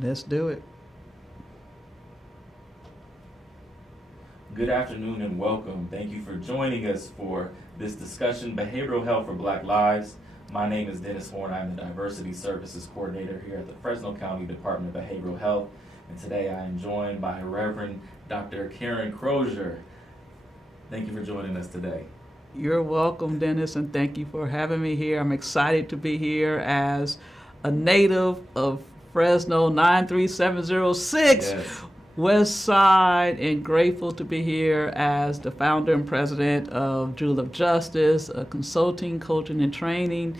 Let's do it. Good afternoon and welcome. Thank you for joining us for this discussion, Behavioral Health for Black Lives. My name is Dennis Horn. I'm the Diversity Services Coordinator here at the Fresno County Department of Behavioral Health. And today I am joined by Reverend Dr. Karen Crozier. Thank you for joining us today. You're welcome, Dennis, and thank you for having me here. I'm excited to be here as a native of Fresno 93706. Yes. West Side, and grateful to be here as the founder and president of Jewel of Justice, a consulting, coaching, and training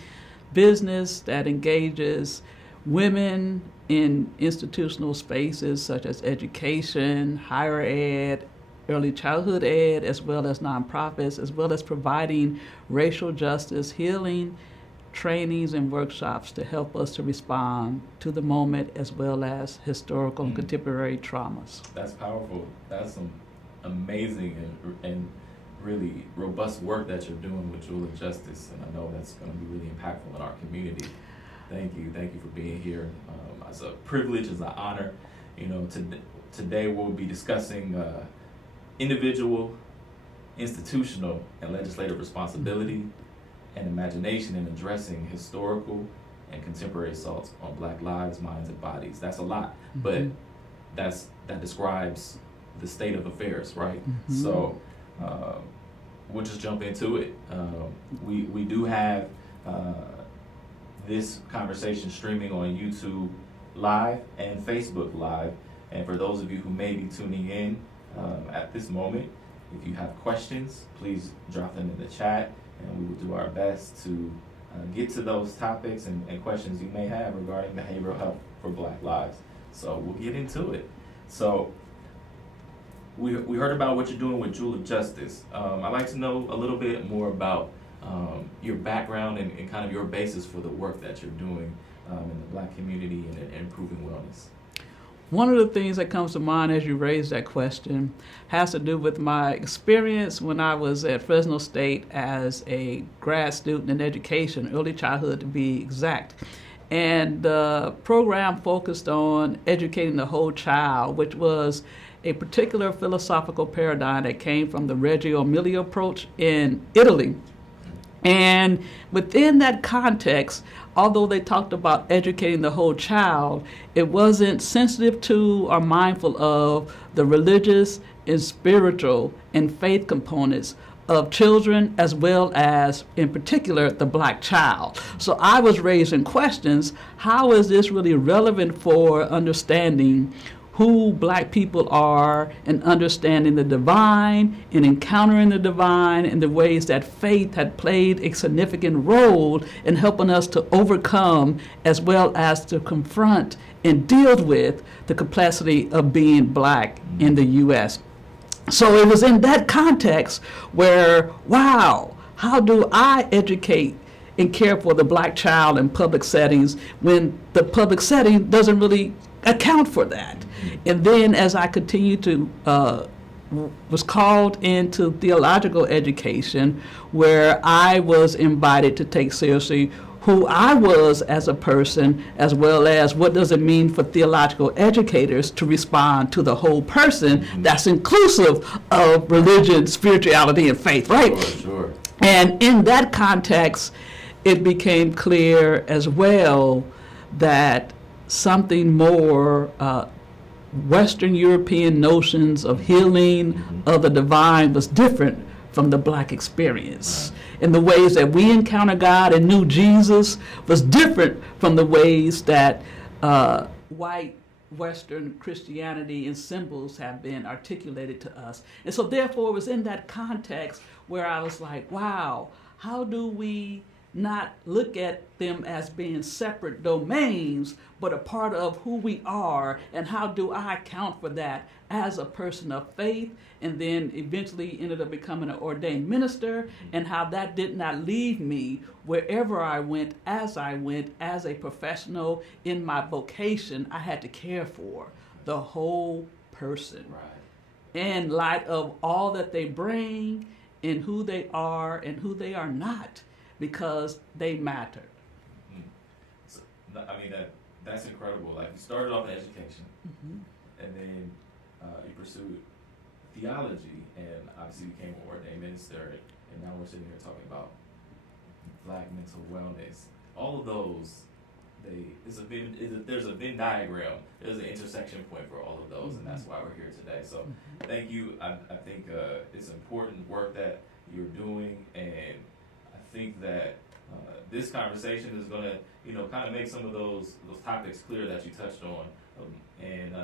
business that engages women in institutional spaces such as education, higher ed, early childhood ed, as well as nonprofits, as well as providing racial justice, healing, trainings and workshops to help us to respond to the moment as well as historical and contemporary traumas. That's powerful. That's some amazing and really robust work that you're doing with Jewel of Justice, and I know that's going to be really impactful in our community. Thank you for being here. It's a privilege, it's an honor. You know, today we'll be discussing individual, institutional, and legislative responsibility and imagination in addressing historical and contemporary assaults on Black lives, minds, and bodies. That's a lot, but that describes the state of affairs, right? So we'll just jump into it. We do have this conversation streaming on YouTube Live and Facebook Live, and for those of you who may be tuning in at this moment, if you have questions, please drop them in the chat, and we will do our best to get to those topics and questions you may have regarding behavioral health for Black lives. So we'll get into it. So we heard about what you're doing with Jewel of Justice. I'd like to know a little bit more about your background and kind of your basis for the work that you're doing in the Black community and improving wellness. One of the things that comes to mind as you raise that question has to do with my experience when I was at Fresno State as a grad student in education, early childhood to be exact. And the program focused on educating the whole child, which was a particular philosophical paradigm that came from the Reggio Emilia approach in Italy. And within that context, although they talked about educating the whole child, it wasn't sensitive to or mindful of the religious and spiritual and faith components of children, as well as, in particular, the Black child. So I was raising questions: how is this really relevant for understanding who Black people are and understanding the divine and encountering the divine and the ways that faith had played a significant role in helping us to overcome as well as to confront and deal with the complexity of being Black in the U.S. So it was in that context where, wow, how do I educate and care for the Black child in public settings when the public setting doesn't really account for that? And then as I continued to, was called into theological education, where I was invited to take seriously who I was as a person, as well as what does it mean for theological educators to respond to the whole person that's inclusive of religion, spirituality, and faith, right? Sure. And in that context, it became clear as well that something more Western European notions of healing of the divine was different from the Black experience. And the ways that we encounter God and knew Jesus was different from the ways that white Western Christianity and symbols have been articulated to us. And so therefore it was in that context where I was like, wow, how do we not look at them as being separate domains, but a part of who we are, and how do I account for that as a person of faith, and then eventually ended up becoming an ordained minister, and how that did not leave me wherever I went as a professional in my vocation. I had to care for the whole person. Right. In light of all that they bring and who they are and who they are not, because they matter. So, I mean, that's incredible. Like, you started off in education, Mm-hmm. and then you pursued theology, and obviously became an ordained minister, and now we're sitting here talking about Black mental wellness. All of those, there's a Venn diagram. There's an intersection point for all of those, and that's why we're here today. So, thank you. I think it's important work that you're doing, and I think that this conversation is going to, kind of make some of those topics clear that you touched on, and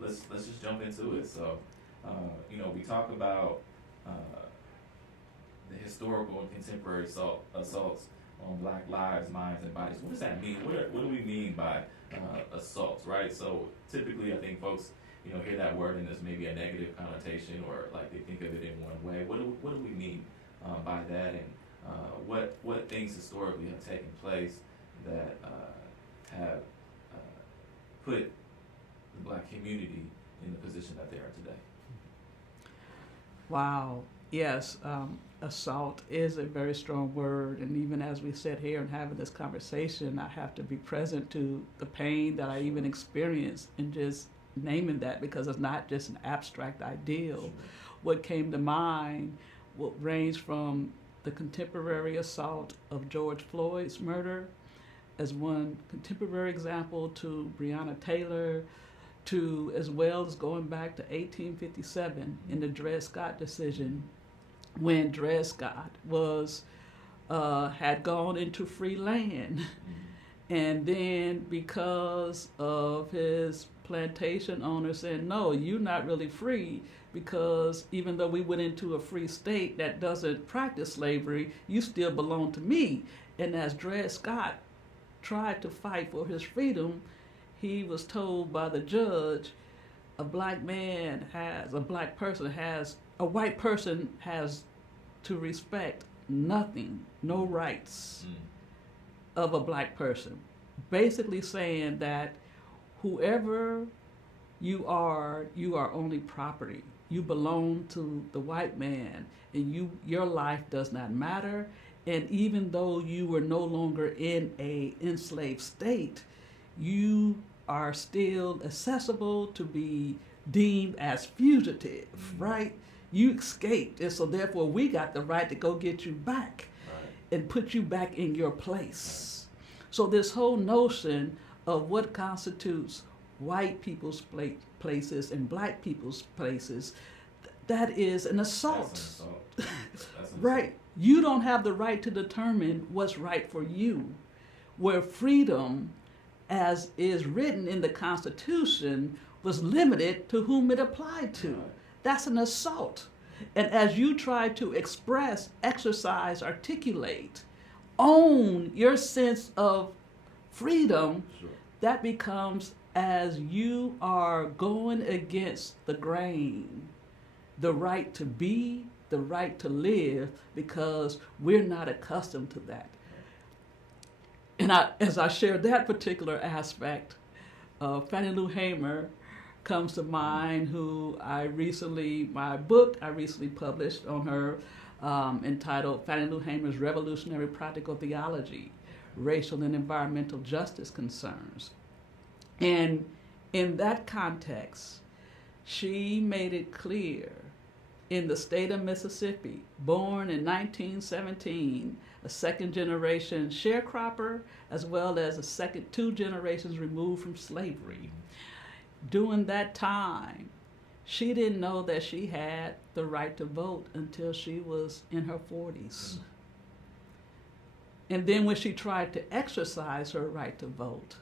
let's just jump into it. So, we talk about the historical and contemporary assaults on Black lives, minds, and bodies. What does that mean? What do we mean by assaults, right? So typically, I think folks, hear that word and there's maybe a negative connotation, or like they think of it in one way. What do we mean by that, and what things historically have taken place that have put the Black community in the position that they are today? Wow. Yes, assault is a very strong word, and even as we sit here and having this conversation, I have to be present to the pain that I even experienced in just naming that, because it's not just an abstract ideal. What came to mind ranged from the contemporary assault of George Floyd's murder as one contemporary example, to Breonna Taylor, to as well as going back to 1857 in the Dred Scott decision, when Dred Scott had gone into free land, and then because of his plantation owner saying, no, you're not really free, because even though we went into a free state that doesn't practice slavery, you still belong to me. And as Dred Scott tried to fight for his freedom, he was told by the judge, a white person has to respect nothing, no rights of a Black person. Basically saying that whoever you are only property. You belong to the white man, and your life does not matter. And even though you were no longer in a enslaved state, you are still accessible to be deemed as fugitive, right? You escaped, and so therefore we got the right to go get you back, Right. and put you back in your place. Right. So this whole notion of what constitutes white people's places and Black people's places, that is an assault. That's an assault. That's an Right. assault. You don't have the right to determine what's right for you. Where freedom, as is written in the Constitution, was limited to whom it applied to. Right. That's an assault. And as you try to express, exercise, articulate, own your sense of freedom, Sure. that becomes as you are going against the grain, the right to be, the right to live, because we're not accustomed to that. And as I share that particular aspect, Fannie Lou Hamer comes to mind, who my book I recently published on her, entitled Fannie Lou Hamer's Revolutionary Practical Theology, Racial and Environmental Justice Concerns. And in that context, she made it clear, in the state of Mississippi, born in 1917, a second-generation sharecropper, as well as two generations removed from slavery. During that time, she didn't know that she had the right to vote until she was in her 40s. And then when she tried to exercise her right to vote,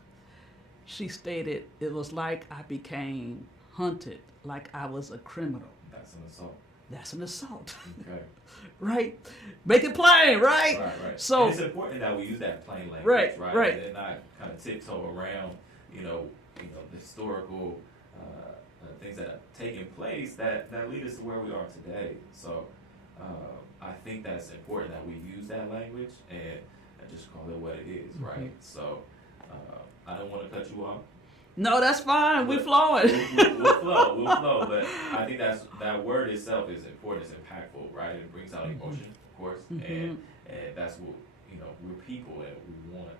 she stated it was like I became hunted, like I was a criminal. That's an assault. That's an assault. Okay. Right? Make it plain, right? Right. So and it's important that we use that plain language, right. And not kind of tiptoe around, the historical things that have taken place that lead us to where we are today. So I think that's important that we use that language and just call it what it is, right? Mm-hmm. So I don't want to cut you off. No, that's fine. We're flowing. We'll flow. But I think that word itself is important. It's impactful, right? It brings out emotion, of course, and that's what we're people, and we want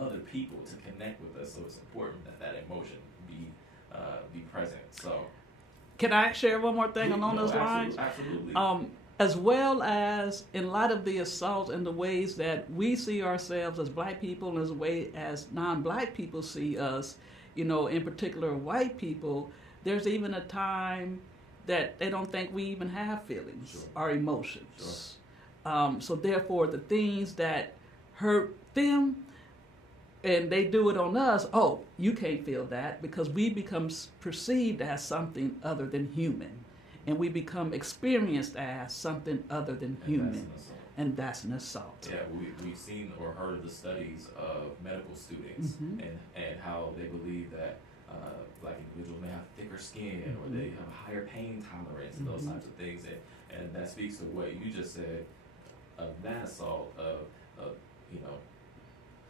other people to connect with us. So it's important that that emotion be present. So can I share one more thing along those lines? Absolutely. As well as in light of the assault and the ways that we see ourselves as black people and as way as non-black people see us, in particular white people, there's even a time that they don't think we even have feelings or emotions. So therefore, the things that hurt them, and they do it on us, oh, you can't feel that, because we become perceived as something other than human. And we become experienced as something other than human. And that's an assault. Yeah, we've seen or heard of the studies of medical students and how they believe that black individuals may have thicker skin or they have a higher pain tolerance and those types of things. And that speaks to what you just said of that assault of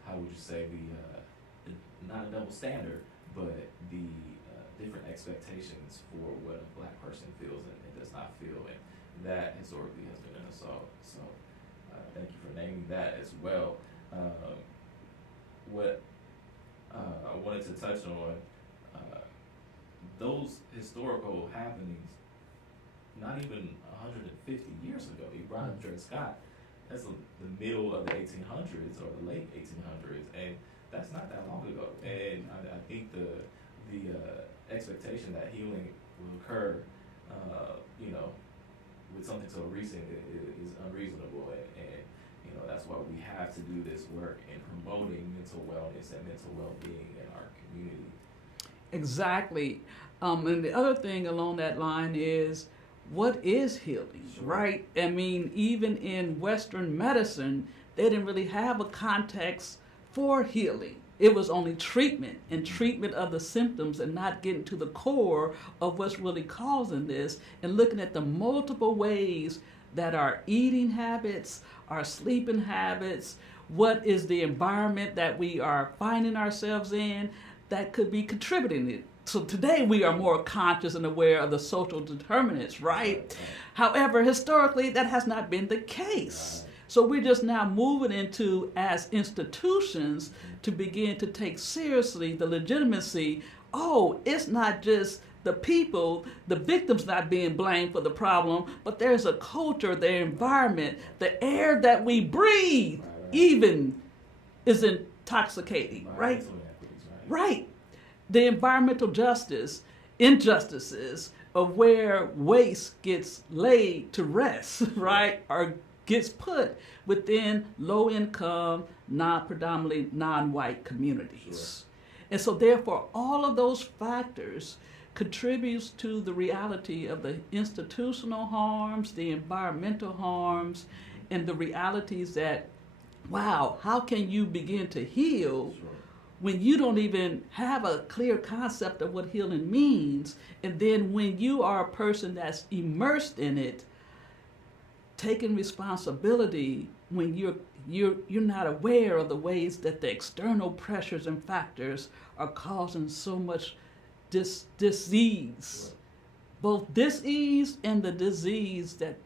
how would you say the not a double standard, but the different expectations for what a black person feels and does not feel, and that historically has been an assault. So thank you for naming that as well. What I wanted to touch on, those historical happenings, not even 150 years ago. You brought up Dred Scott. That's the middle of the 1800s or the late 1800s, and that's not that long ago. And I think the expectation that healing will occur, with something so recent is unreasonable, and that's why we have to do this work in promoting mental wellness and mental well-being in our community. Exactly. And the other thing along that line is, what is healing, right? I mean, even in Western medicine, they didn't really have a context for healing. It was only treatment and treatment of the symptoms and not getting to the core of what's really causing this and looking at the multiple ways that our eating habits, our sleeping habits, what is the environment that we are finding ourselves in that could be contributing. So today we are more conscious and aware of the social determinants, right? However, historically, that has not been the case. So we're just now moving into, as institutions, to begin to take seriously the legitimacy. Oh, it's not just the people, the victims not being blamed for the problem, but there's a culture, the environment, the air that we breathe even is intoxicating, right? Right. The environmental injustices of where waste gets laid to rest, right? Or gets put within low-income, predominantly non-white communities. And so therefore, all of those factors contributes to the reality of the institutional harms, the environmental harms, and the realities that, wow, how can you begin to heal when you don't even have a clear concept of what healing means? And then when you are a person that's immersed in it, taking responsibility when you're not aware of the ways that the external pressures and factors are causing so much disease, both dis-ease and the disease that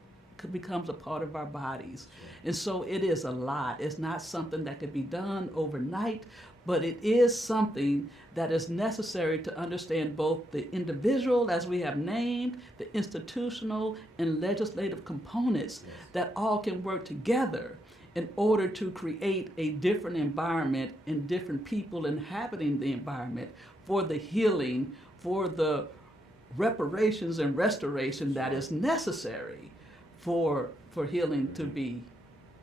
becomes a part of our bodies. And so it is a lot. It's not something that could be done overnight, but it is something that is necessary to understand both the individual, as we have named, the institutional and legislative components that all can work together in order to create a different environment and different people inhabiting the environment for the healing, for the reparations and restoration that is necessary for healing to be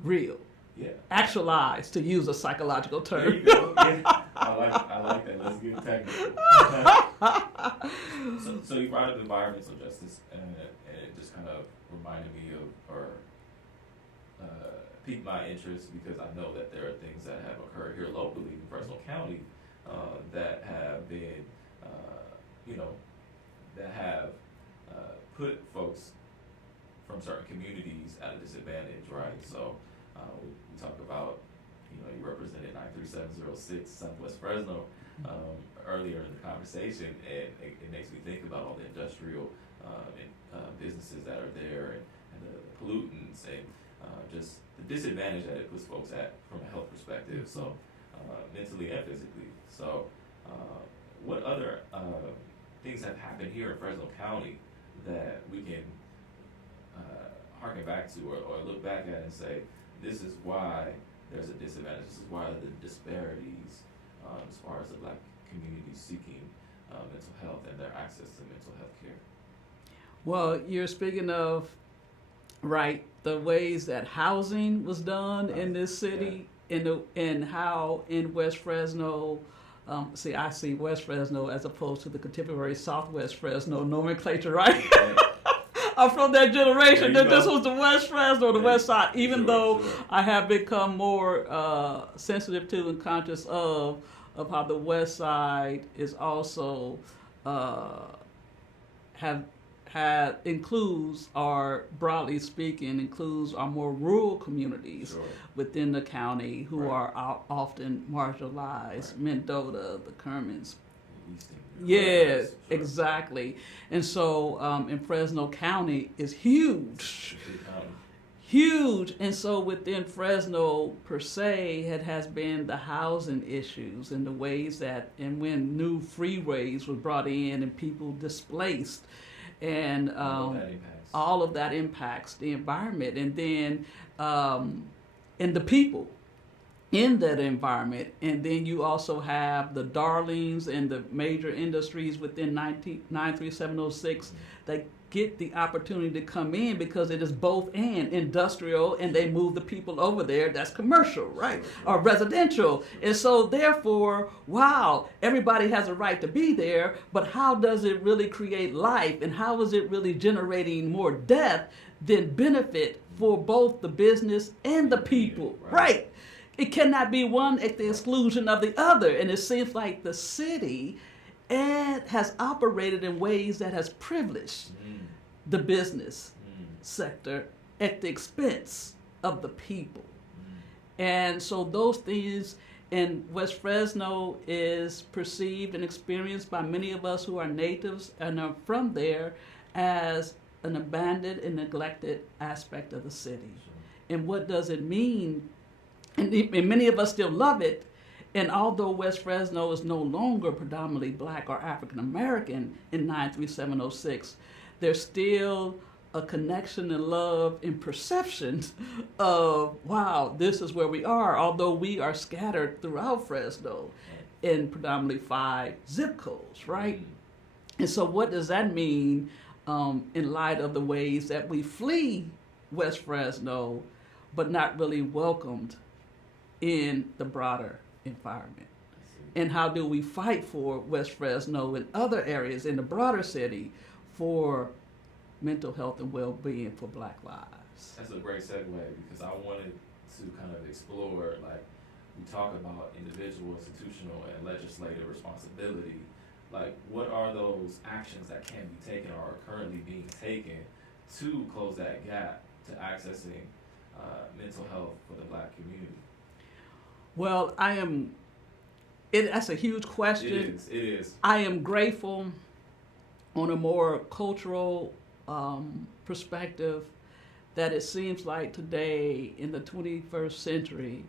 real. Yeah. Actualized, to use a psychological term. There you go. Yeah. I like that. Let's get technical. So you brought up environmental justice, and it just kind of reminded me of, or piqued my interest, because I know that there are things that have occurred here locally in Fresno County that have been, that have put folks from certain communities at a disadvantage, right? So we talk about, you represented 93706 Southwest Fresno earlier in the conversation, and it makes me think about all the industrial businesses that are there, and the pollutants, and just the disadvantage that it puts folks at from a health perspective. So mentally and physically. So, what other things have happened here in Fresno County that we can harken back to or look back at and say, this is why there's a disadvantage, this is why the disparities as far as the black community seeking mental health and their access to mental health care? Well, you're speaking of, right, the ways that housing was done in this city, and how in West Fresno, I see West Fresno as opposed to the contemporary Southwest Fresno nomenclature, right? I'm from that generation that this was the West Fresno, the West Side, even though I have become more sensitive to and conscious of how the West Side is also includes, or broadly speaking, includes our more rural communities within the county who are often marginalized. Mendota, the Kermans. Yes, exactly. And so in Fresno County is huge. Huge. And so within Fresno per se, it has been the housing issues and the ways that, and when new freeways were brought in and people displaced, and all of that impacts the environment, and then and the people in that environment. And then you also have the darlings and the major industries within 93706 that get the opportunity to come in because it is both and industrial, and they move the people over there. That's commercial, right? Or residential. And so therefore, wow, everybody has a right to be there, but how does it really create life, and how is it really generating more death than benefit for both the business and the people, right? It cannot be one at the exclusion of the other. And it seems like the city has operated in ways that has privileged the business sector at the expense of the people. And so those things in West Fresno is perceived and experienced by many of us who are natives and are from there as an abandoned and neglected aspect of the city. And what does it mean? And many of us still love it. And although West Fresno is no longer predominantly black or African American in 93706, there's still a connection and love and perception of, wow, this is where we are, although we are scattered throughout Fresno in predominantly 5 zip codes, right? And so what does that mean in light of the ways that we flee West Fresno, but not really welcomed in the broader environment? And how do we fight for West Fresno and other areas in the broader city for mental health and well-being for Black lives? That's a great segue, because I wanted to kind of explore, like, we talk about individual, institutional, and legislative responsibility. Like, what are those actions that can be taken or are currently being taken to close that gap to accessing mental health for the Black community? Well, that's a huge question. It is. I am grateful on a more cultural perspective that it seems like today in the 21st century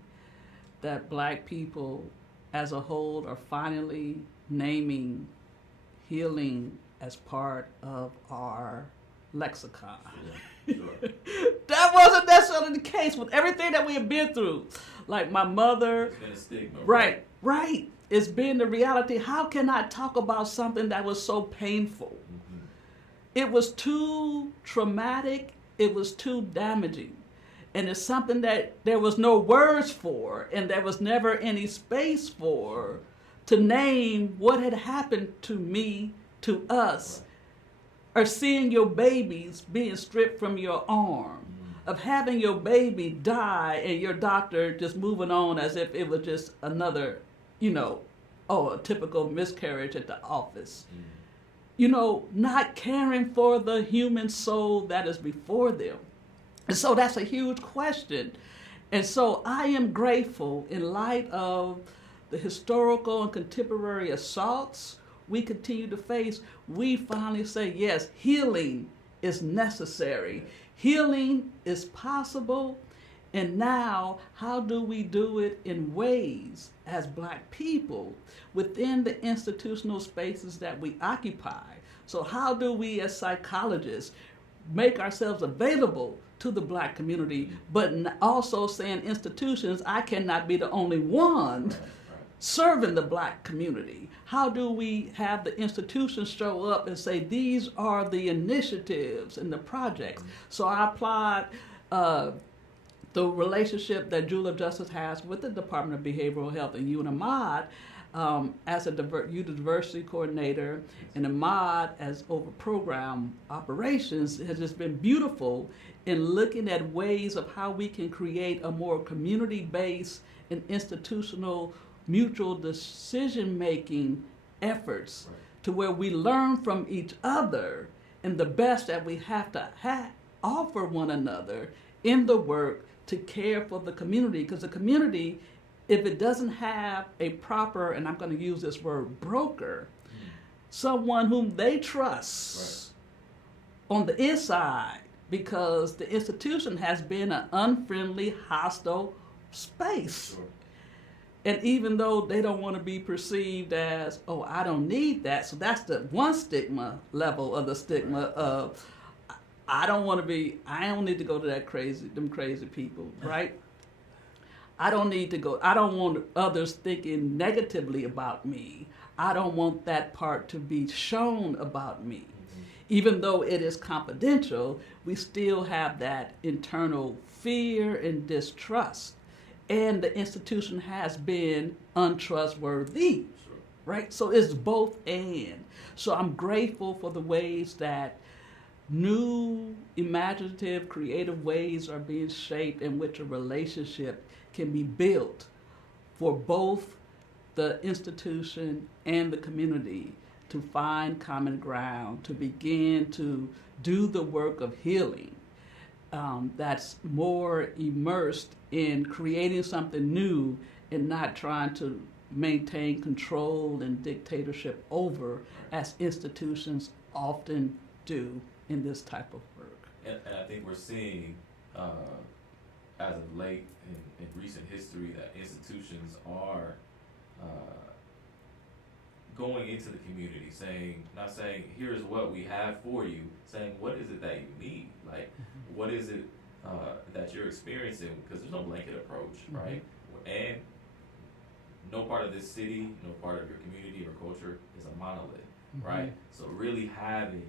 that Black people as a whole are finally naming healing as part of our lexicon. Sure. That wasn't necessarily the case with everything that we have been through. Like my mother. It's been a stigma. Right. It's been the reality. How can I talk about something that was so painful? It was too traumatic. It was too damaging. And it's something that there was no words for, and there was never any space for to name what had happened to me, to us. Or seeing your babies being stripped from your arm, of having your baby die and your doctor just moving on as if it was just another, a typical miscarriage at the office. Not caring for the human soul that is before them. And so that's a huge question. And so I am grateful in light of the historical and contemporary assaults we continue to face. We finally say, yes, healing is necessary. Healing is possible. And now, how do we do it in ways as Black people within the institutional spaces that we occupy? So how do we as psychologists make ourselves available to the Black community, but also saying institutions, I cannot be the only one serving the Black community? How do we have the institutions show up and say, these are the initiatives and the projects? So I applaud the relationship that Jewel of Justice has with the Department of Behavioral Health and you and Ahmad as you the diversity coordinator, and Ahmad as over program operations has just been beautiful in looking at ways of how we can create a more community-based and institutional mutual decision-making efforts to where we learn from each other and the best that we have to offer one another in the work to care for the community. Because the community, if it doesn't have a proper, and I'm going to use this word, broker, someone whom they trust on the inside, because the institution has been an unfriendly, hostile space. And even though they don't want to be perceived as, oh, I don't need that, so that's the one stigma level of the stigma of, I don't need to go to them crazy people, right? I don't need to go, I don't want others thinking negatively about me. I don't want that part to be shown about me. Even though it is confidential, we still have that internal fear and distrust. And the institution has been untrustworthy, right? So it's both and. So I'm grateful for the ways that new, imaginative, creative ways are being shaped in which a relationship can be built for both the institution and the community to find common ground, to begin to do the work of healing that's more immersed in creating something new and not trying to maintain control and dictatorship over, as institutions often do in this type of work. And I think we're seeing, as of late in recent history, that institutions are going into the community, not saying, here's what we have for you, saying, what is it that you need? Like, what is it that you're experiencing? Because there's no blanket approach, right? And no part of this city, no part of your community or culture is a monolith, right? So really having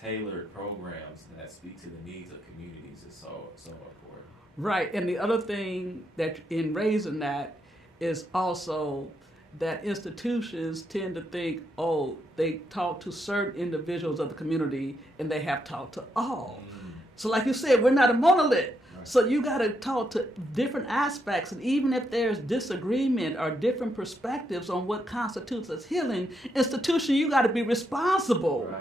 tailored programs that speak to the needs of communities is so important. Right, and the other thing that in raising that is also that institutions tend to think, oh, they talk to certain individuals of the community and they have talked to all. So like you said, we're not a monolith. Right. So you got to talk to different aspects, and even if there's disagreement or different perspectives on what constitutes as healing, institution, you got to be responsible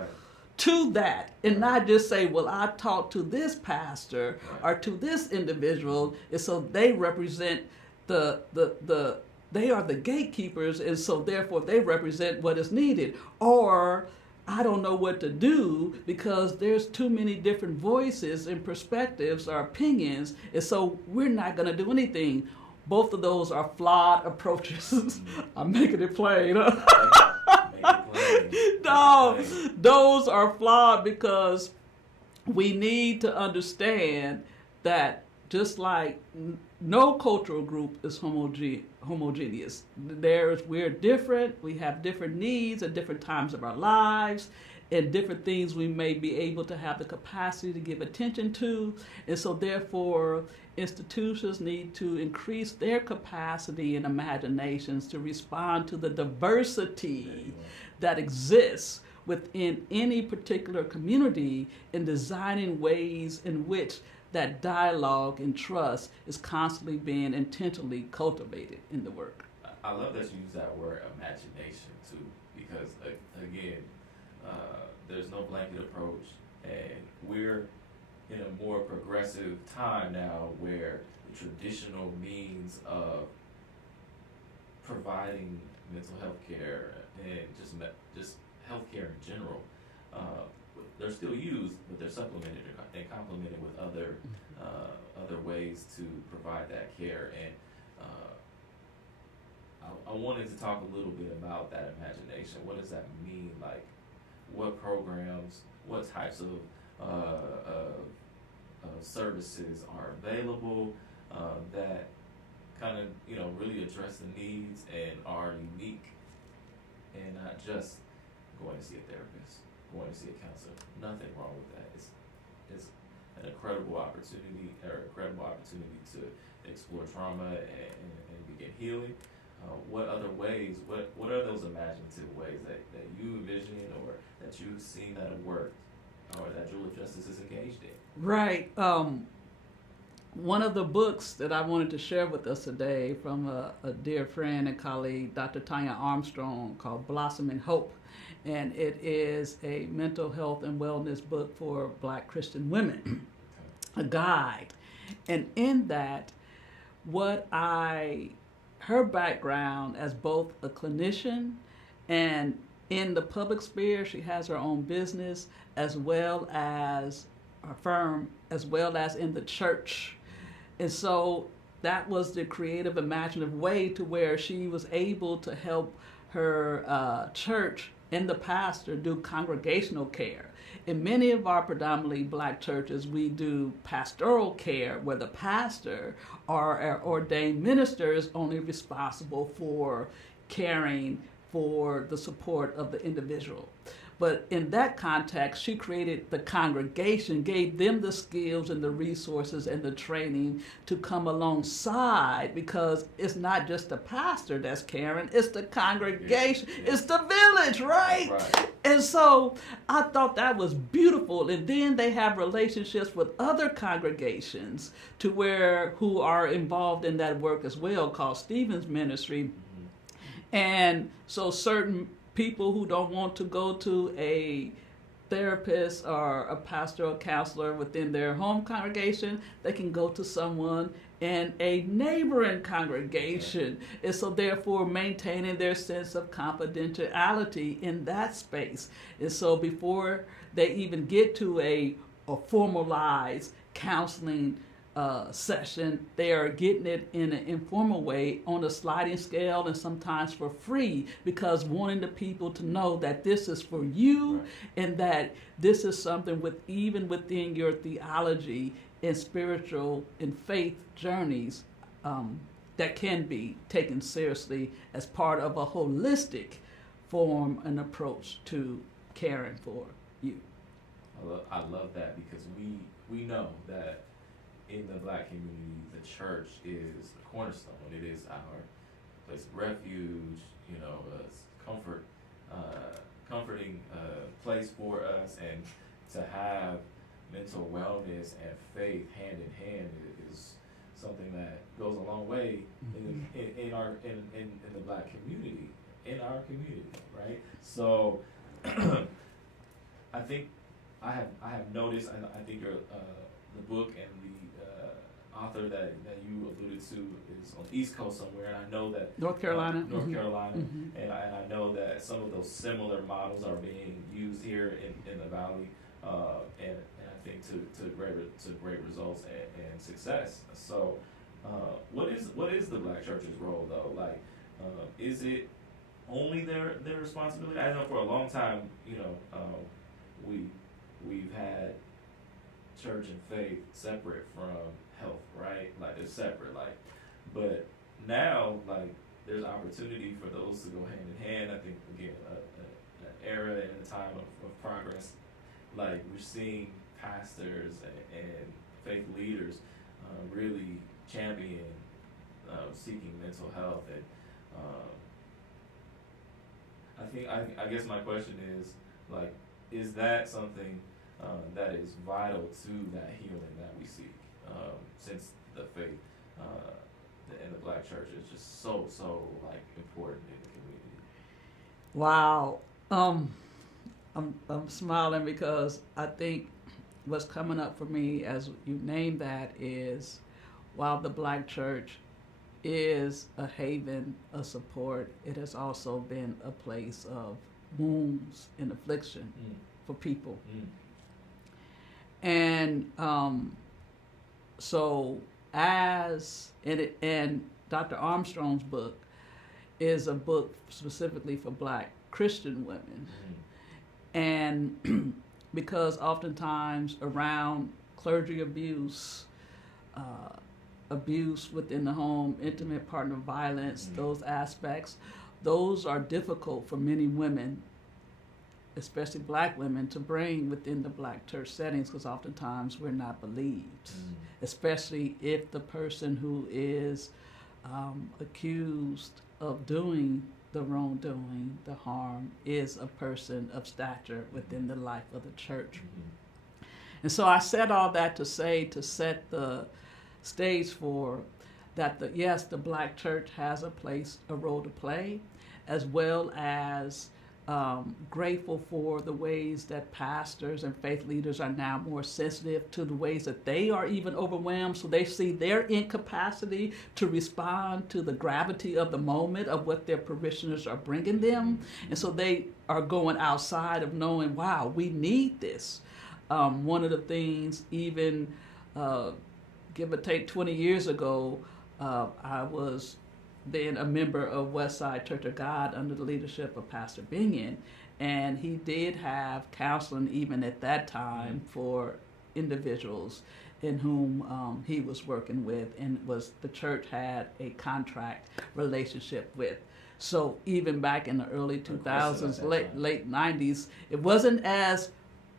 to that, and not just say, well, I talked to this pastor or to this individual, and so they represent they are the gatekeepers, and so therefore they represent what is needed. Or I don't know what to do because there's too many different voices and perspectives or opinions, and so we're not going to do anything. Both of those are flawed approaches. I'm making it plain. No, those are flawed because we need to understand that just like no cultural group is homogeneous. We're different, we have different needs at different times of our lives, and different things we may be able to have the capacity to give attention to. And so therefore, institutions need to increase their capacity and imaginations to respond to the diversity that exists within any particular community, in designing ways in which that dialogue and trust is constantly being intentionally cultivated in the work. I love that you use that word imagination too, because again, there's no blanket approach, and we're in a more progressive time now where the traditional means of providing mental health care and just health care in general, they're still used, but they're supplemented and complemented with other other ways to provide that care. And I wanted to talk a little bit about that imagination. What does that mean? Like, what programs, what types of services are available that kind of, you know, really address the needs and are unique, and not just going to see a therapist, going to see a counselor. Nothing wrong with that. It's an incredible opportunity to explore trauma and begin healing. What other ways, what are those imaginative ways that you envision or that you've seen that have worked or that Jewel of Justice is engaged in? Right. One of the books that I wanted to share with us today from a dear friend and colleague, Dr. Tanya Armstrong, called Blossoming Hope. And it is a mental health and wellness book for Black Christian women, a guide. And in that, her background as both a clinician and in the public sphere, she has her own business as well as her firm, as well as in the church. And so that was the creative, imaginative way to where she was able to help her church and the pastor do congregational care. In many of our predominantly Black churches, we do pastoral care where the pastor or our ordained minister is only responsible for caring for the support of the individual. But in that context, she created the congregation, gave them the skills and the resources and the training to come alongside, because it's not just the pastor that's caring, it's the congregation, it's the village, right? And so I thought that was beautiful. And then they have relationships with other congregations who are involved in that work as well, called Stephen's Ministry. And so certain people who don't want to go to a therapist or a pastoral counselor within their home congregation, they can go to someone in a neighboring congregation. And so therefore maintaining their sense of confidentiality in that space. And so before they even get to a formalized counseling session, they are getting it in an informal way on a sliding scale and sometimes for free, because wanting the people to know that this is for you, and that this is something even within your theology and spiritual and faith journeys that can be taken seriously as part of a holistic form and approach to caring for you. I love that, because we know that in the Black community, the church is the cornerstone. It is our place of refuge, you know, comforting place for us, and to have mental wellness and faith hand in hand is something that goes a long way in the Black community, in our community, right? So I think I have noticed, and I think the book and the author that you alluded to is on the East Coast somewhere, and I know that North Carolina, and I know that some of those similar models are being used here in the Valley, and I think to great results and success. So, what is the Black church's role though? Like, is it only their responsibility? I know for a long time, you know, we've had church and faith separate from health, right? Like they're separate, but now, like, there's opportunity for those to go hand in hand. I think, again, an era and a time of progress. Like, we're seeing pastors and faith leaders really champion seeking mental health, and I guess my question is, like, is that something that is vital to that healing that we seek, since the faith in the Black church is just so like important in the community? Wow. I'm smiling because I think what's coming up for me as you name that is, while the Black church is a haven, a support, it has also been a place of wounds and affliction for people. And so and Dr. Armstrong's book is a book specifically for Black Christian women. And because oftentimes around clergy abuse, abuse within the home, intimate partner violence, those aspects, those are difficult for many women, especially Black women, to bring within the Black church settings, because oftentimes we're not believed, especially if the person who is accused of doing the wrongdoing, the harm, is a person of stature within the life of the church. And so I said all that to set the stage for that the Black church has a role to play, as well as grateful for the ways that pastors and faith leaders are now more sensitive to the ways that they are even overwhelmed, so they see their incapacity to respond to the gravity of the moment of what their parishioners are bringing them. And so they are going outside of knowing, wow, we need this. One of the things, even give or take 20 years ago, I was then a member of Westside Church of God under the leadership of Pastor Binion, and he did have counseling even at that time for individuals in whom he was working with, and the church had a contract relationship with. So even back in the early 2000s, late 90s, it wasn't as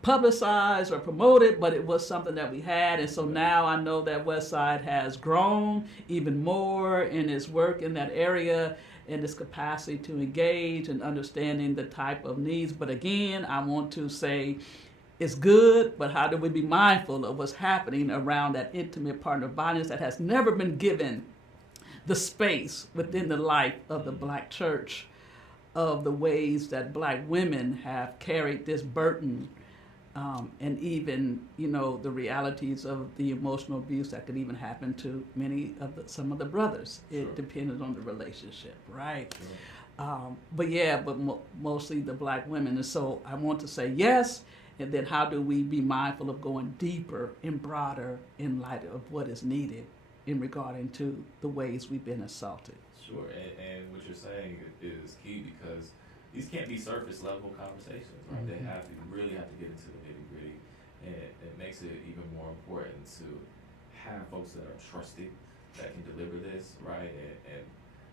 publicized or promoted, but it was something that we had. And so now I know that Westside has grown even more in its work in that area and its capacity to engage and understanding the type of needs. But again, I want to say it's good, but how do we be mindful of what's happening around that intimate partner violence that has never been given the space within the life of the Black church, of the ways that Black women have carried this burden, and even, the realities of the emotional abuse that could even happen to some of the brothers. Sure. It depended on the relationship, right? Sure. But mostly the Black women. And so I want to say yes, and then how do we be mindful of going deeper and broader in light of what is needed in regarding to the ways we've been assaulted. Sure, and what you're saying is key, because these can't be surface level conversations, right? Mm-hmm. They really have to get into the nitty gritty, and it makes it even more important to have folks that are trusted, that can deliver this, right? And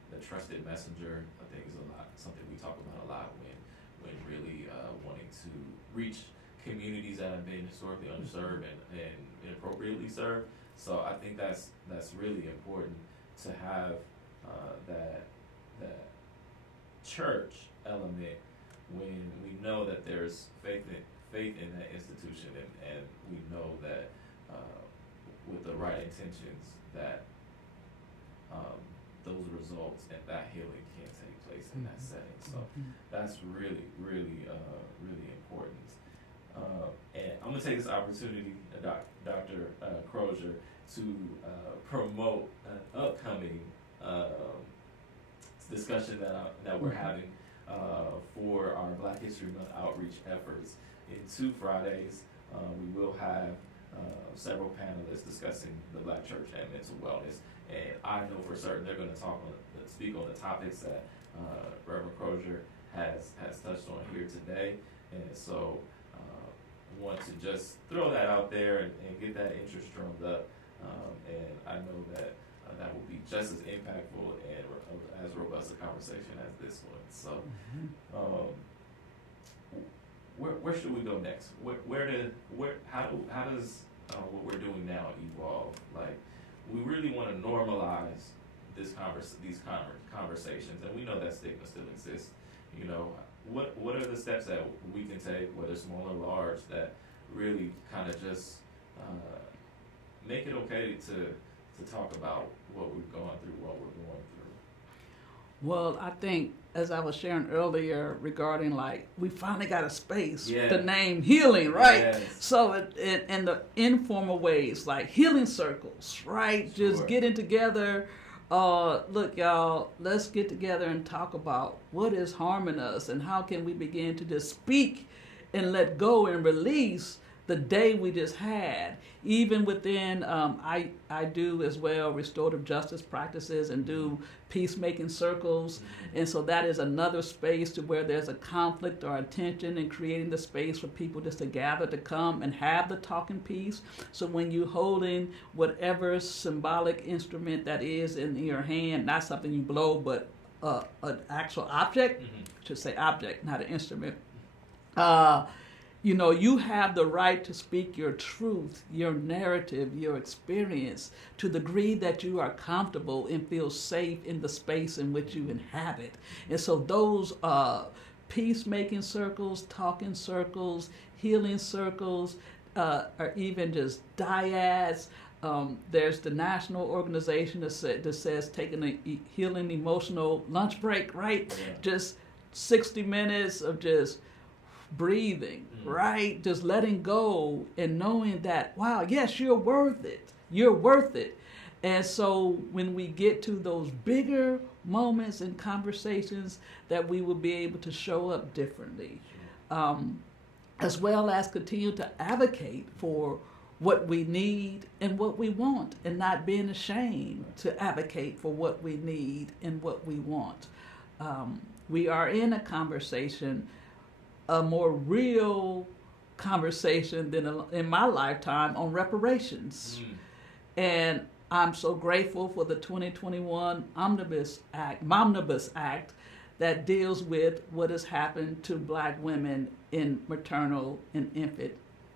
the trusted messenger, I think, is something we talk about a lot when really wanting to reach communities that have been historically underserved and inappropriately served. So I think that's really important to have that church element when we know that there's faith in that institution, and we know that with the right intentions that those results and that healing can take place in that setting. So that's really, really, really important. And I'm going to take this opportunity, Dr. Crozier, to promote an upcoming discussion that we're having for our Black History Month outreach efforts. In 2 Fridays, we will have several panelists discussing the Black church and mental wellness. And I know for certain they're going to speak on the topics that Reverend Crozier has touched on here today. And so want to just throw that out there and get that interest drummed up. And I know that that will be just as impactful and as robust a conversation as this one. So, where should we go next? How does what we're doing now evolve? Like, we really want to normalize these conversations, and we know that stigma still exists. What are the steps that we can take, whether small or large, that really kind of just make it okay to talk about what we've gone through, what we're going through? Well, I think, as I was sharing earlier regarding, we finally got a space to name healing, right? Yes. So in the informal ways, like healing circles, right? Sure. Just getting together. Look, y'all, let's get together and talk about what is harming us and how can we begin to just speak and let go and release the day we just had. Even within, I do as well restorative justice practices and do peacemaking circles. And so that is another space to where there's a conflict or a tension, and creating the space for people just to gather, to come and have the talking piece. So when you're holding whatever symbolic instrument that is in your hand, not something you blow, but an actual object, I should say object, not an instrument, you have the right to speak your truth, your narrative, your experience to the degree that you are comfortable and feel safe in the space in which you inhabit. And so those peacemaking circles, talking circles, healing circles, or even just dyads. There's the national organization that says taking a healing emotional lunch break, right? Yeah. Just 60 minutes of just breathing, right? Just letting go and knowing that, wow, yes, you're worth it. You're worth it. And so when we get to those bigger moments and conversations, that we will be able to show up differently, as well as continue to advocate for what we need and what we want, and not being ashamed to advocate for what we need and what we want. We are in a conversation, a more real conversation than in my lifetime, on reparations. And I'm so grateful for the 2021 Omnibus Act that deals with what has happened to Black women in maternal and infant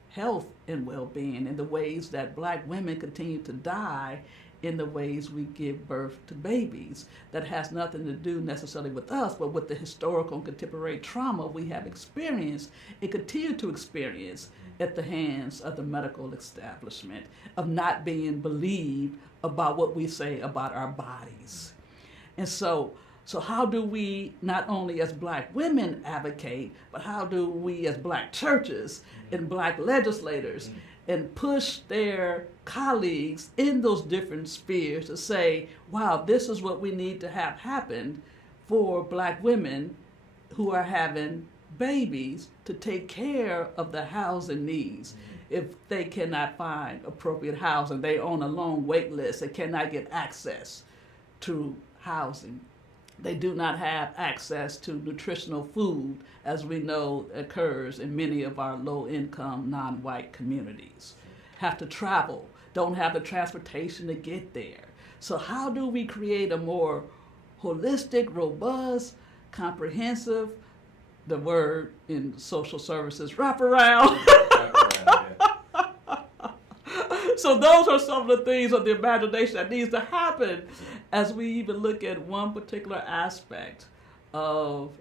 health and well-being, and the ways that Black women continue to die in the ways we give birth to babies. That has nothing to do necessarily with us, but with the historical and contemporary trauma we have experienced and continue to experience at the hands of the medical establishment, of not being believed about what we say about our bodies. And so how do we, not only as Black women, advocate, but how do we as Black churches and Black legislators and push their colleagues in those different spheres to say, wow, this is what we need to have happen for Black women who are having babies, to take care of the housing needs. If they cannot find appropriate housing, they on a long wait list, they cannot get access to housing. They do not have access to nutritional food, as we know occurs in many of our low-income, non-white communities. Have to travel, don't have the transportation to get there. So how do we create a more holistic, robust, comprehensive, the word in social services, wraparound? So those are some of the things of the imagination that needs to happen as we even look at one particular aspect of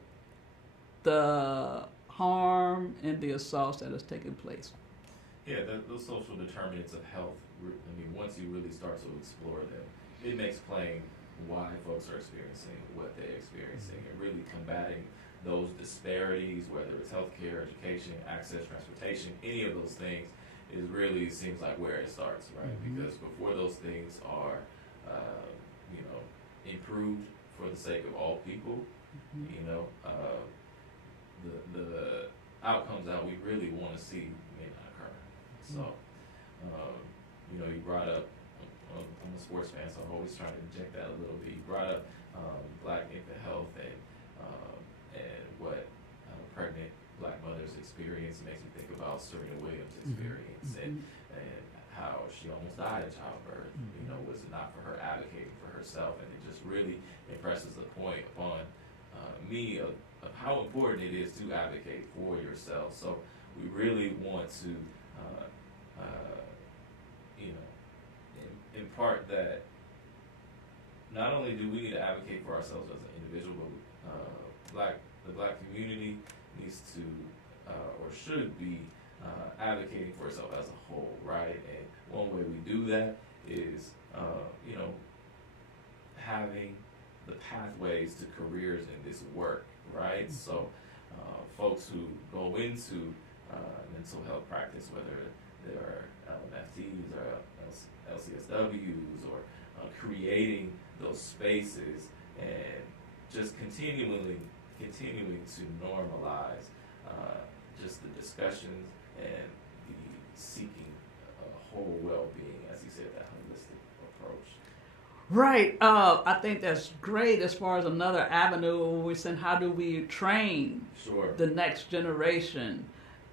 the harm and the assaults that has taken place. Yeah, those social determinants of health, I mean, once you really start to explore them, it makes plain why folks are experiencing what they're experiencing, and really combating those disparities, whether it's healthcare, education, access, transportation, any of those things, is really seems like where it starts, right? Because before those things are, improved for the sake of all people, the outcomes that we really want to see may not occur. So, you brought up, I'm a sports fan, so I'm always trying to inject that a little bit. You brought up Black infant health and what pregnant Black mothers experience. It makes me think about Serena Williams' experience and how she almost died in childbirth. Was it not for her advocating for herself? And it just really impresses the point upon me of how important it is to advocate for yourself. So we really want to, impart that not only do we need to advocate for ourselves as an individual, but the Black community needs to or should be advocating for itself as a whole, right? And one way we do that is, having the pathways to careers in this work, right? So folks who go into mental health practice, whether they're LMFTs or LCSWs, or creating those spaces and just continuing to normalize just the discussions and seeking a whole well-being, as you said, that holistic approach. Right. I think that's great as far as another avenue. We're saying, how do we train Sure. the next generation?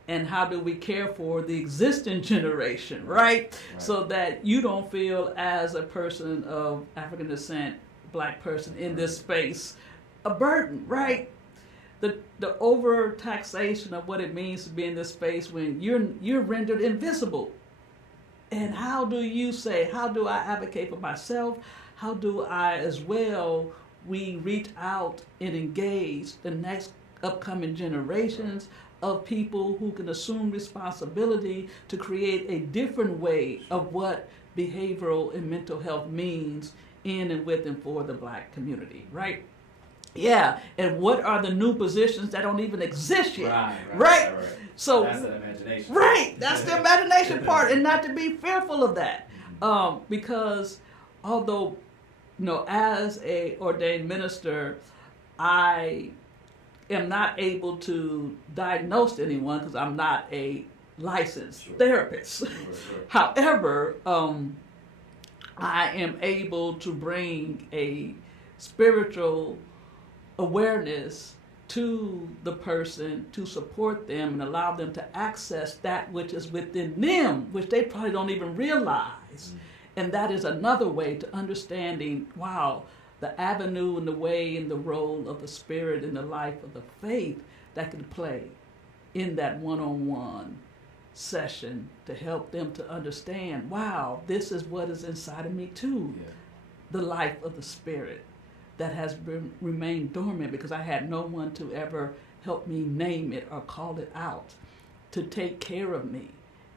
And how do we care for the existing generation, right? So that you don't feel, as a person of African descent, black person in this space, a burden, right? The over taxation of what it means to be in this space when you're rendered invisible. And how do you say, how do I advocate for myself? How do I as well, we reach out and engage the next upcoming generations of people who can assume responsibility to create a different way of what behavioral and mental health means in and with and for the black community, right? Yeah, and what are the new positions that don't even exist yet? Right. So that's the imagination. Right, that's the imagination part, and not to be fearful of that, because although, as a ordained minister, I am not able to diagnose anyone because I'm not a licensed therapist. Sure. However, I am able to bring a spiritual awareness to the person to support them and allow them to access that which is within them, which they probably don't even realize. And that is another way to understanding, wow, the avenue and the way and the role of the spirit in the life of the faith that can play in that one-on-one session to help them to understand, wow, this is what is inside of me too. Yeah. The life of the spirit that has remained dormant because I had no one to ever help me name it or call it out, to take care of me.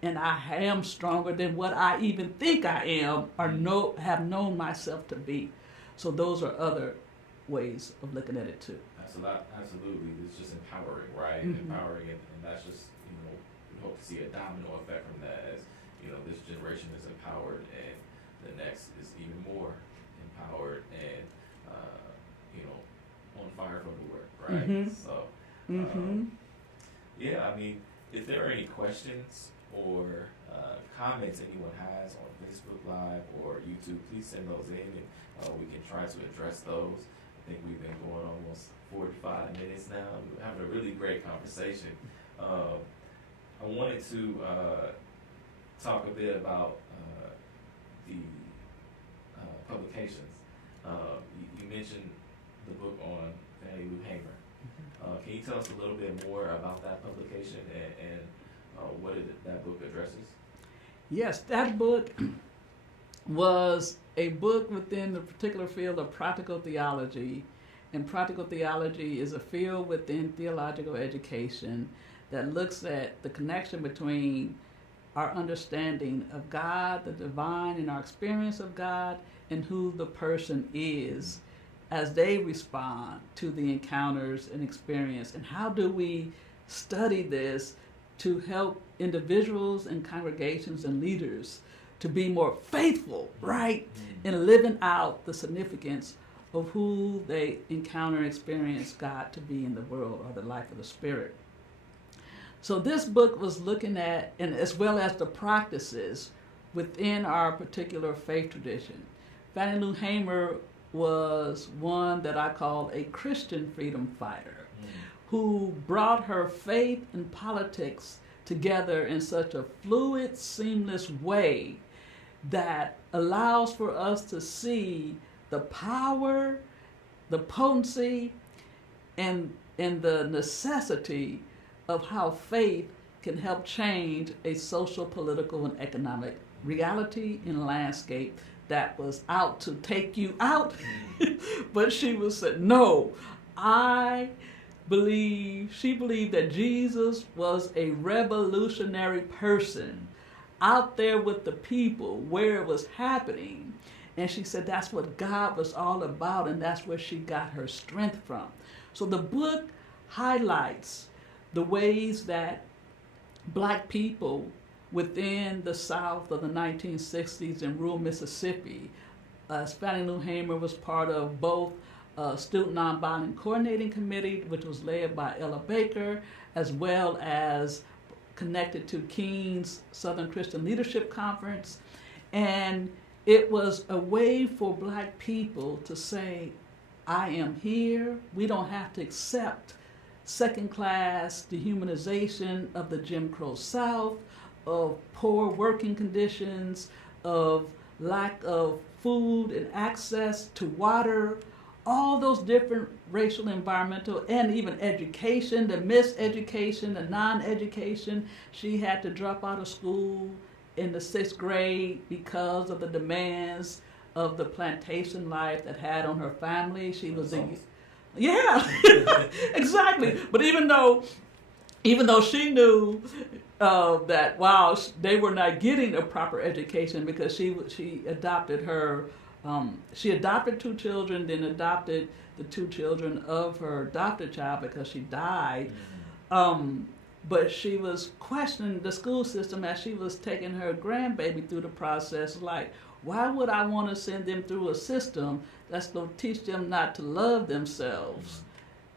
And I am stronger than what I even think I am or have known myself to be. So those are other ways of looking at it too. Absolutely. It's just empowering, right? Mm-hmm. Empowering, and that's just, we hope to see a domino effect from that as, this generation is empowered and the next is even more empowered and, on fire for the work, right? Mm-hmm. So, if there are any questions or comments anyone has on Facebook Live or YouTube, please send those in and we can try to address those. I think we've been going almost 45 minutes now. We're having a really great conversation. I wanted to talk a bit about the publications. You mentioned the book on Fannie Lou Hamer. Can you tell us a little bit more about that publication and what that book addresses? Yes, that book was a book within the particular field of practical theology. And practical theology is a field within theological education that looks at the connection between our understanding of God, the divine, and our experience of God, and who the person is as they respond to the encounters and experience. And how do we study this to help individuals and congregations and leaders to be more faithful, right, in living out the significance of who they encounter and experience God to be in the world or the life of the Spirit. So this book was looking at, and as well as the practices within our particular faith tradition. Fannie Lou Hamer was one that I call a Christian freedom fighter who brought her faith and politics together in such a fluid, seamless way that allows for us to see the power, the potency, and the necessity of how faith can help change a social, political, and economic reality and landscape that was out to take you out. But she said, no, she believed that Jesus was a revolutionary person out there with the people where it was happening. And she said that's what God was all about, and that's where she got her strength from. So the book highlights the ways that Black people within the South of the 1960s in rural Mississippi, Fannie Lou Hamer was part of both Student Nonviolent Coordinating Committee, which was led by Ella Baker, as well as connected to King's Southern Christian Leadership Conference. And it was a way for black people to say, I am here. We don't have to accept second-class dehumanization of the Jim Crow South, of poor working conditions, of lack of food and access to water, all those different racial, environmental, and even education, the miseducation, the non-education. She had to drop out of school in the 6th grade because of the demands of the plantation life that had on her family. She was yeah, exactly. But even though she knew that while they were not getting a proper education, because she adopted she adopted 2 children, then adopted the 2 children of her adopted child because she died. But she was questioning the school system as she was taking her grandbaby through the process, like, why would I want to send them through a system that's going to teach them not to love themselves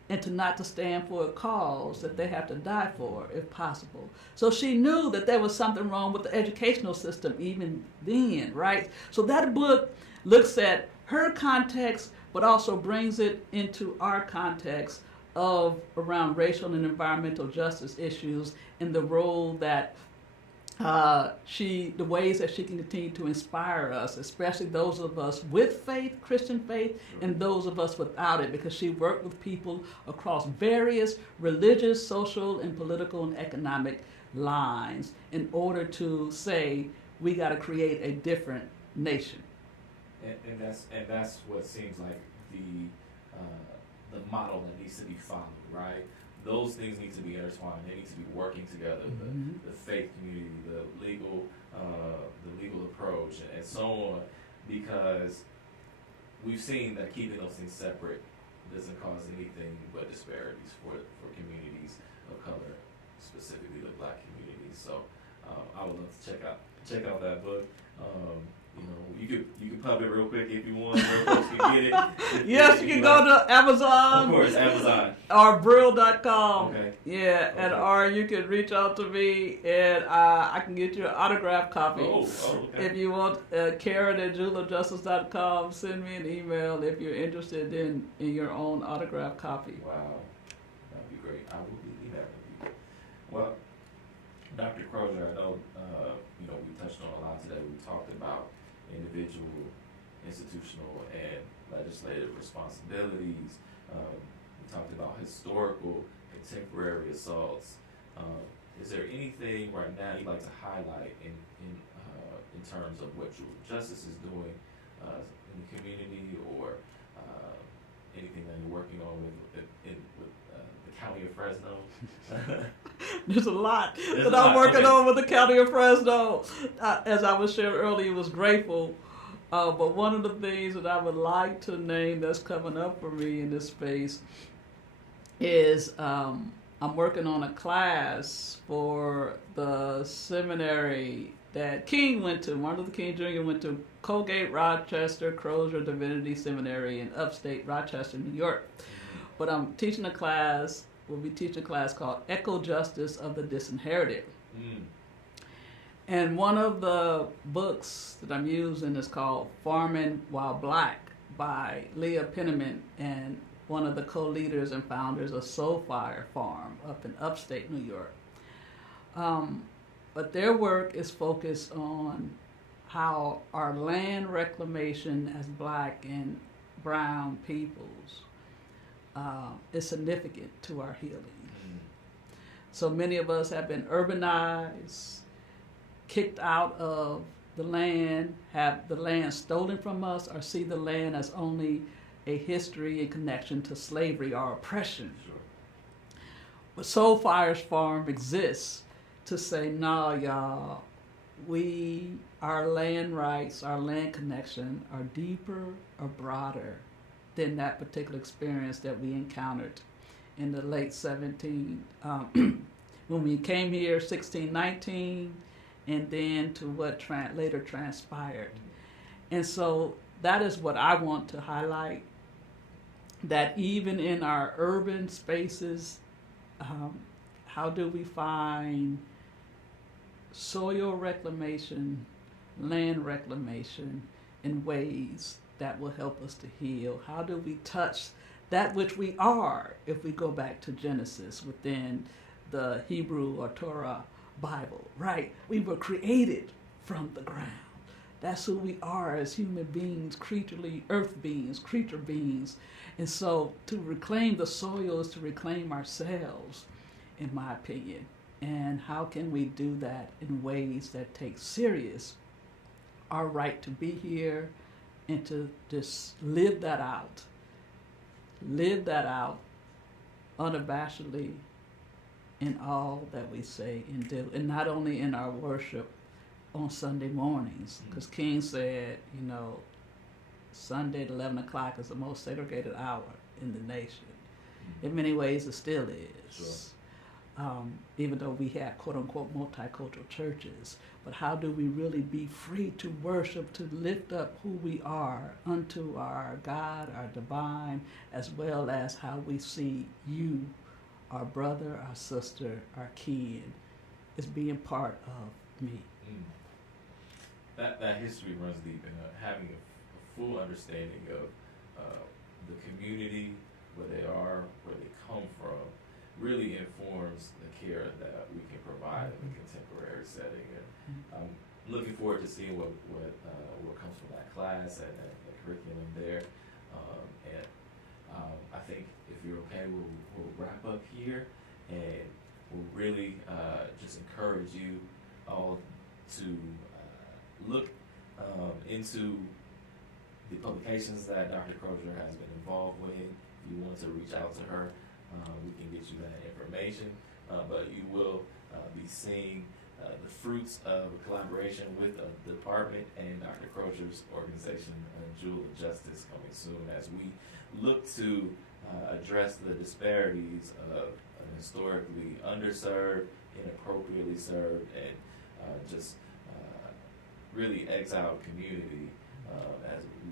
and to not to stand for a cause that they have to die for, if possible? So she knew that there was something wrong with the educational system even then, right? So that book looks at her context, but also brings it into our context of around racial and environmental justice issues and the role that the ways that she can continue to inspire us, especially those of us with faith, Christian faith, and those of us without it, because she worked with people across various religious, social, and political and economic lines in order to say, we got to create a different nation. And that's what seems like the model that needs to be followed, right? Those things need to be intertwined. They need to be working together. The faith community, the legal approach, and so on, because we've seen that keeping those things separate doesn't cause anything but disparities for communities of color, specifically the black community. So I would love to check out that book. You could pub it real quick if you want. Folks can get it. Yes, you can go to Amazon. Of course, Amazon. Or Brill.com. Okay. Yeah, okay. and or you can reach out to me and I can get you an autographed copy. Okay. If you want, Karen@jewelofjustice.com. Send me an email if you're interested in your own autographed copy. Wow, that'd be great. I will be there with you. Well, Dr. Crozier, I know we touched on a lot today. We talked about individual, institutional, and legislative responsibilities. We talked about historical, contemporary assaults. Is there anything right now you'd like to highlight in terms of what Jewel Justice is doing in the community, or anything that you're working on with the County of Fresno? There's a lot that I'm working on with the County of Fresno. As I was sharing earlier, was grateful. But one of the things that I would like to name that's coming up for me in this space is I'm working on a class for the seminary that King went to. Martin Luther King Jr. went to Colgate, Rochester, Crozier Divinity Seminary in upstate Rochester, New York. But I'm teaching a class. We'll be teaching a class called Eco Justice of the Disinherited. And one of the books that I'm using is called Farming While Black by Leah Penniman, and one of the co-leaders and founders of Soulfire Farm up in upstate New York. But their work is focused on how our land reclamation as black and brown peoples is significant to our healing. So many of us have been urbanized, kicked out of the land, have the land stolen from us, or see the land as only a history in connection to slavery or oppression. Sure. But Soulfire's Farm exists to say, no, y'all, our land rights, our land connection are deeper or broader than that particular experience that we encountered in the late 17, when we came here, 1619, and then to what later transpired. And so that is what I want to highlight, that even in our urban spaces, how do we find soil reclamation, land reclamation in ways that will help us to heal? How do we touch that which we are, if we go back to Genesis within the Hebrew or Torah Bible, right? We were created from the ground. That's who we are as human beings, earth beings, creature beings. And so to reclaim the soil is to reclaim ourselves, in my opinion. And how can we do that in ways that take serious our right to be here and to just live that out unabashedly in all that we say and do, and not only in our worship on Sunday mornings, because King said, Sunday at 11 o'clock is the most segregated hour in the nation. In many ways, it still is. Sure. Even though we have quote-unquote multicultural churches, but how do we really be free to worship, to lift up who we are unto our God, our divine, as well as how we see you, our brother, our sister, our kin, as being part of me. That history runs deep, and having a full understanding of the community, where they are, where they come from, really informs the care that we can provide in the contemporary setting. And I'm looking forward to seeing what comes from that class and the curriculum there. I think if you're okay, we'll wrap up here, and we'll really just encourage you all to look into the publications that Dr. Crozier has been involved with. If you want to reach out to her, we can get you that information, but you will be seeing the fruits of a collaboration with the department and Dr. Crozier's organization, Jewel of Justice, coming soon, as we look to address the disparities of an historically underserved, inappropriately served, and just really exiled community, as we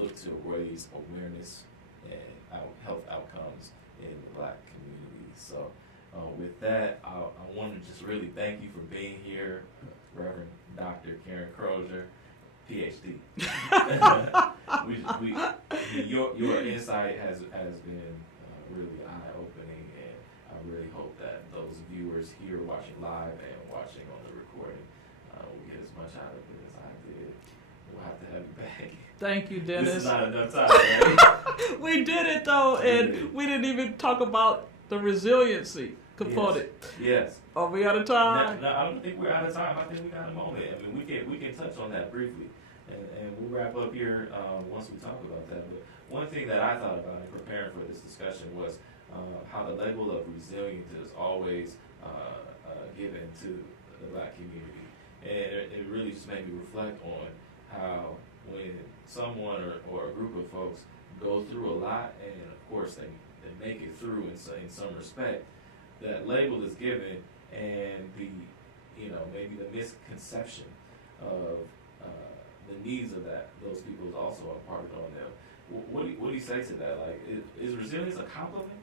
look to raise awareness and health outcomes in the Black community. So with that, I want to just really thank you for being here, Reverend Dr. Karen Crozier, PhD. Your insight has been really eye-opening, and I really hope that those viewers here watching live and watching on the recording will get as much out of it as I did. We'll have to have you back. Thank you, Dennis. This is not enough time, right? We did it, though, and we didn't even talk about the resiliency component. Yes. Are we out of time? No, I don't think we're out of time. I think we got a moment. I mean, we can touch on that briefly, and we'll wrap up here once we talk about that. But one thing that I thought about in preparing for this discussion was how the label of resilient is always given to the Black community, and it really just made me reflect on how when someone or a group of folks go through a lot, and of course they make it through in some respect, that label is given, and maybe the misconception of the needs of those people is also imparted on them. What do you say to that? Like, is resilience a compliment?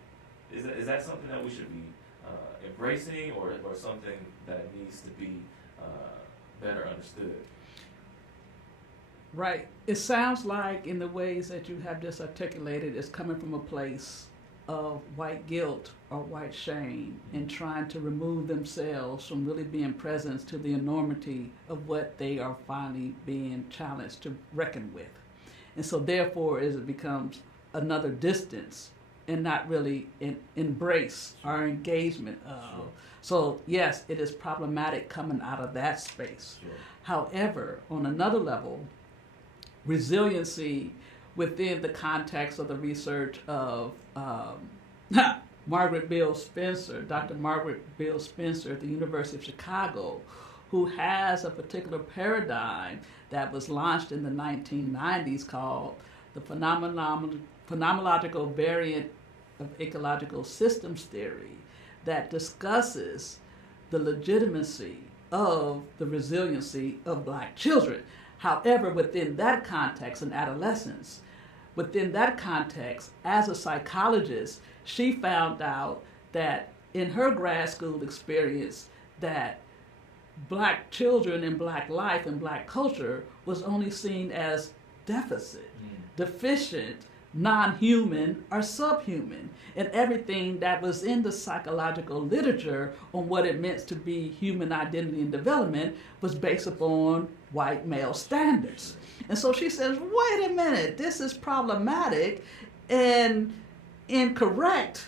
Is that something that we should be embracing, or something that needs to be better understood? Right. It sounds like, in the ways that you have just articulated, it's coming from a place of white guilt or white shame, and trying to remove themselves from really being present to the enormity of what they are finally being challenged to reckon with. And so therefore it becomes another distance and not really an embrace or engagement of. Sure. So yes, it is problematic coming out of that space. Sure. However, on another level, resiliency within the context of the research of Margaret Bill Spencer, Dr. Margaret Bill Spencer at the University of Chicago, who has a particular paradigm that was launched in the 1990s called the phenomenological variant of ecological systems theory, that discusses the legitimacy of the resiliency of Black children. However, within that context, in adolescence, within that context, as a psychologist, she found out that in her grad school experience, that black children and black life and black culture was only seen as deficit, deficient, non-human, or subhuman. And everything that was in the psychological literature on what it meant to be human identity and development was based upon white male standards. And so she says, wait a minute, this is problematic and incorrect.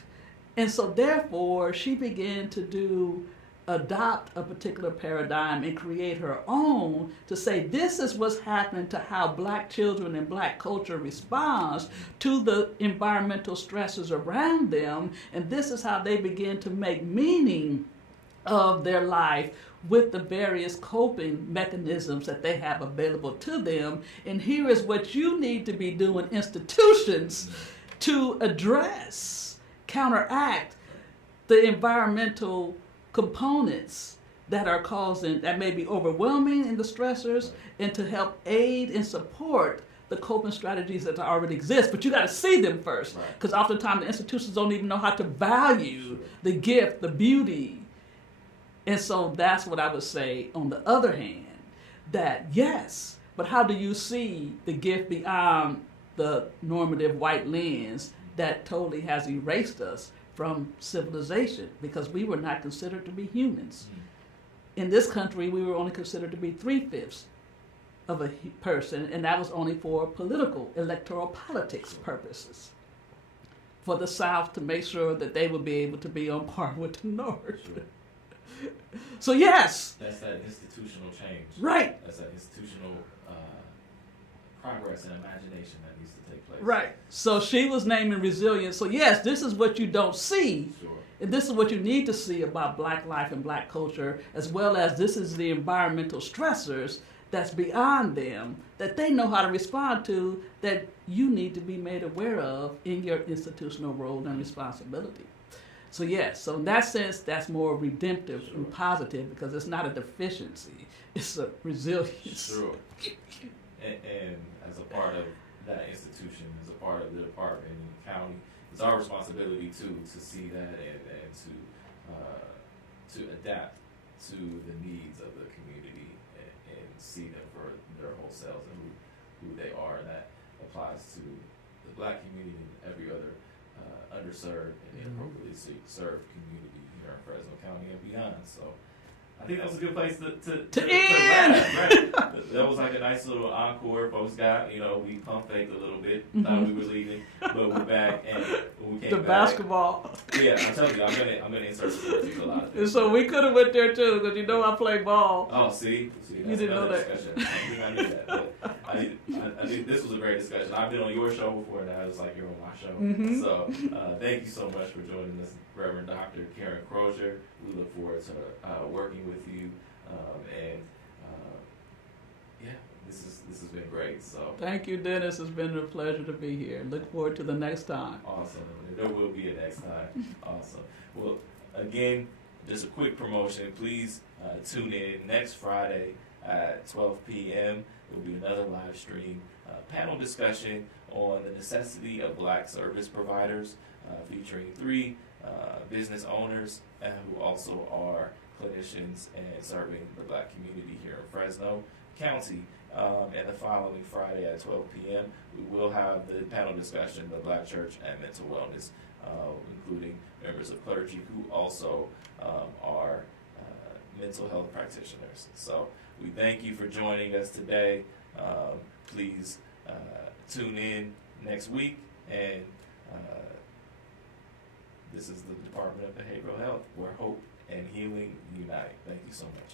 And so therefore she began to adopt a particular paradigm and create her own to say this is what's happening to how black children and black culture responds to the environmental stresses around them, and this is how they begin to make meaning of their life with the various coping mechanisms that they have available to them. And here is what you need to be doing, institutions, to address, counteract the environmental components that are causing, that may be overwhelming in the stressors, and to help aid and support the coping strategies that already exist. But you got to see them first, because oftentimes the institutions don't even know how to value the gift, the beauty. And so that's what I would say on the other hand, that yes, but how do you see the gift beyond the normative white lens that totally has erased us from civilization, because we were not considered to be humans. In this country, we were only considered to be 3/5 of a person, and that was only for political, electoral politics purposes. For the South to make sure that they would be able to be on par with the North. Sure. So yes. That's that institutional change. Right. That's that institutional progress and imagination that needs to take place. Right. So she was naming resilience. So yes, this is what you don't see. Sure. And this is what you need to see about black life and black culture, as well as this is the environmental stressors that's beyond them, that they know how to respond to, that you need to be made aware of in your institutional role and responsibility. So yes, so in that sense, that's more redemptive and positive, because it's not a deficiency, it's a resilience. Sure. And as a part of that institution, as a part of the department and the county, it's our responsibility too to see that and to adapt to the needs of the community and see them for their whole selves and who they are. And that applies to the black community and every other underserved and inappropriately served community here in Fresno County and beyond. So I think that was a good place to end. Right. That was like a nice little encore. Folks got, we pump faked a little bit. Thought we were leaving, but we're back. And when we came back, basketball. Yeah, I'm telling you, I'm gonna insert sports into a lot of things. So we could have went there too, because I play ball. Oh, see, you didn't know that. Discussion. I think I knew that. But I think this was a great discussion. I've been on your show before, and I was like, you're on my show. Mm-hmm. So thank you so much for joining us, Reverend Dr. Karen Crozier. We look forward to working with you, this has been great. So thank you, Dennis. It's been a pleasure to be here. Look forward to the next time. Awesome. There will be a next time. Awesome. Well, again, just a quick promotion. Please tune in next Friday at 12 p.m. There will be another live stream panel discussion on the necessity of black service providers, featuring 3 business owners who also are clinicians and serving the black community here in Fresno County. And the following Friday at 12 p.m., we will have the panel discussion, the Black Church and Mental Wellness, including members of clergy who also are mental health practitioners. So we thank you for joining us today. Please tune in next week. And this is the Department of Behavioral Health, where hope and healing unite. Thank you so much.